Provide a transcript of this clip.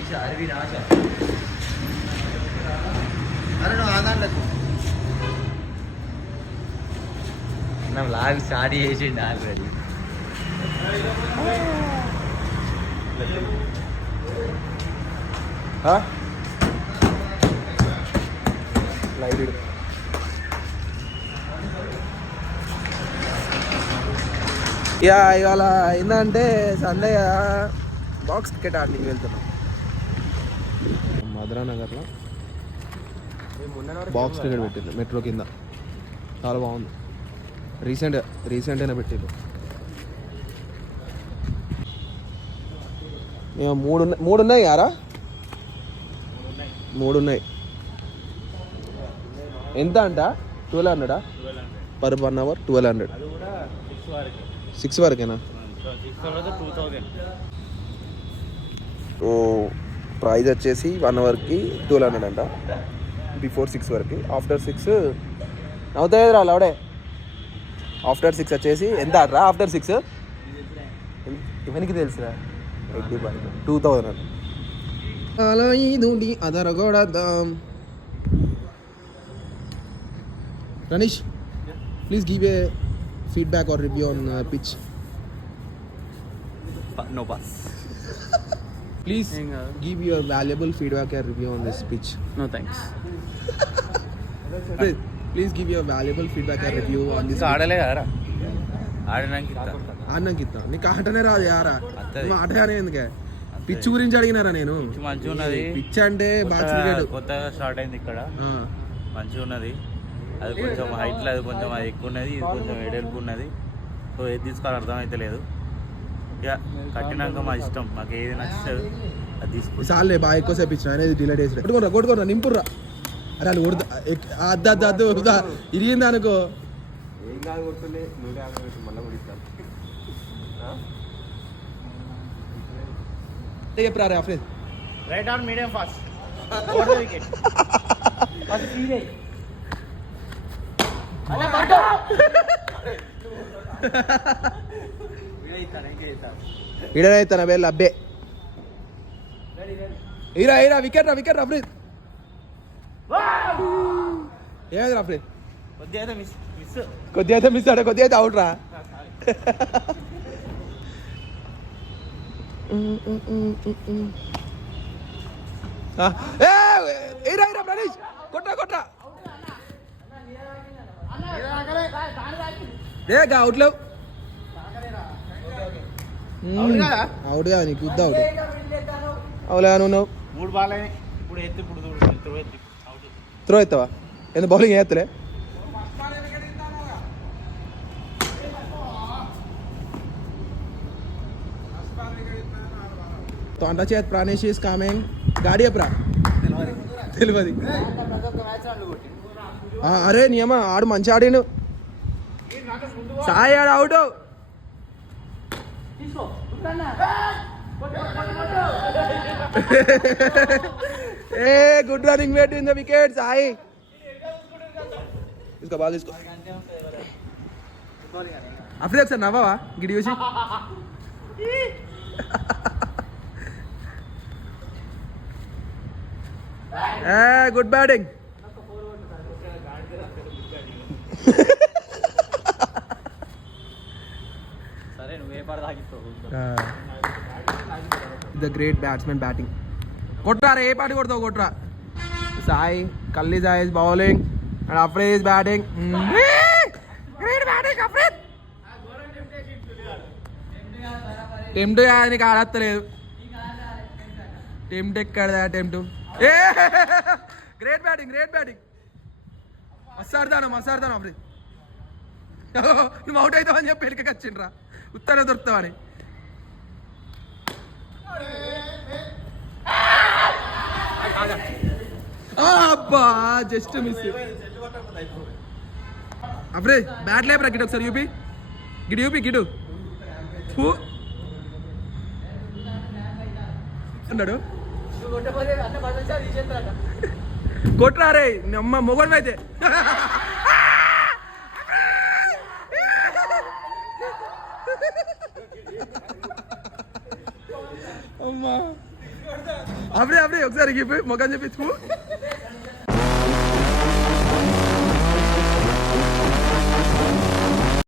ఈశా అరవింద్ ఆశ అరే నువ్వు ఆదాంట్లకు నా లాగ్ స్టార్ట్ చేసిండు ఆల్రెడీ. లైట్ ఇక ఇవాళ ఏంటంటే సండే బాక్స్ క్రికెట్ ఆడడానికి వెళ్తున్నాం మధురానగర్లో. బాక్స్ క్రికెట్ పెట్టింది మెట్రో కింద, చాలా బాగుంది. రీసెంట్గానే పెట్టిండు. మూడు ఉన్నాయి యారా, మూడు ఉన్నాయి. ఎంత అంట? 1200 పర్ 1 hour 1200. 6 వరకేనా? ప్రైజ్ వచ్చేసి 1 hourకి 1200 అంట, బిఫోర్ 6 వరకు. ఆఫ్టర్ 6 అవుతాయి రా లవడే. ఆఫ్టర్ 6 వచ్చేసి ఎంత ఆడరా? ఆఫ్టర్ 6 ఇవన్నీ తెలుసురా 2000 అంట. అలా ఇది అదరగొడదాం. Ranish, please give a feedback or review on pitch. No pass. Please give your valuable feedback or review on this pitch. No thanks. Please give your valuable feedback or review on this. ఆడలే కదరా, ఆడినాక ఇస్తా. నీకు ఆటనే రాదు యారా, నువ్వు ఆటగానే ఎందుకే? Pitch గురించి అడిగినారా నేను. మంచిగా ఉన్నది పిచ్ అంటే బాగా కొత్తగా స్టార్ట్ అయింది ఇక్కడ, మంచిగా ఉన్నది. అది కొంచెం హైట్లో అది కొంచెం అది ఎక్కువ ఉన్నది, ఇది కొంచెం ఎడల్పు ఉన్నది. సో ఏది తీసుకోవాలి అర్థమైతే లేదు. ఇక కట్టినాక మా ఇష్టం, మాకు ఏది నచ్చుతుంది అది తీసుకో. చాలే బాగా ఎక్కువసేపు ఇచ్చిన అనేది డిలే చేసి కొట్టుకోరా నింపుర్రా. అరే అది కొడుతా అద్దు ఇరిగింది అనుకో. ఏం కాదు కొడుతుండే, 150 మళ్ళీ కొడిస్తాను. చెప్పరా రే Afraz. Right on medium fast wicket. ఇడనైతే వేళ అబ్బే ఈరా వికెట్ రా అఫ్రీద్. ఏమైంది అఫ్రీద్? కొద్దిగా అయితే మిస్ ఆడ, కొద్దిగా అయితే అవుట్ రా. ఈరా ప్రణీష్ కొట్ట అవుట్లో అవుట్ కాదు నీకు ఉద్దా అవుట్ అవులే నువ్వు 3 బాల్ ఇప్పుడు త్రో ఎత్తావా? ఎందుకు బౌలింగ్ వేస్తలే? तो अंडा चेत प्राणेश इज कमिंग गाड़ी अपरा తెలియదు. అరే నియమ ఆడు మంచి ఆడిను. సాయి ఆడు అవుట్. ఏ గుడ్ రన్నింగ్ వేట్ ఇన్ ద వికెట్ సాయి. इसका बाल इसको అఫ్రీద్ సార్ నవ్వవా గిడి చూసి? Good batting. The great batsmen batting. కొట్రా రే, ఏ పాటి కొడతావు కొట్రా. సాయి కల్లి Sai is bowling and Afrid is batting. Great batting Afrid. Tempt నీకు ఆడత్తలేదు. టెంప్ట్ ఎక్కడదా టెంప్ట్? గ్రేట్ బ్యాటింగ్ మస్తాడతాను అఫ్రీద్. నువ్వు అవుట్ అవుతావు అని చెప్పి వెనకకి వచ్చిండ్రా, ఉత్తరం దొరుకుతావని. అబ్బా జస్ట్ మిస్. అఫ్రీద్ బ్యాట్ లేపరా గిడు ఒకసారి యూపీ గిడు అన్నాడు. కొట్రా రే అమ్మ మొగోడు అయితే. అమ్మా అప్పుడే ఒకసారి ముఖం చూపించు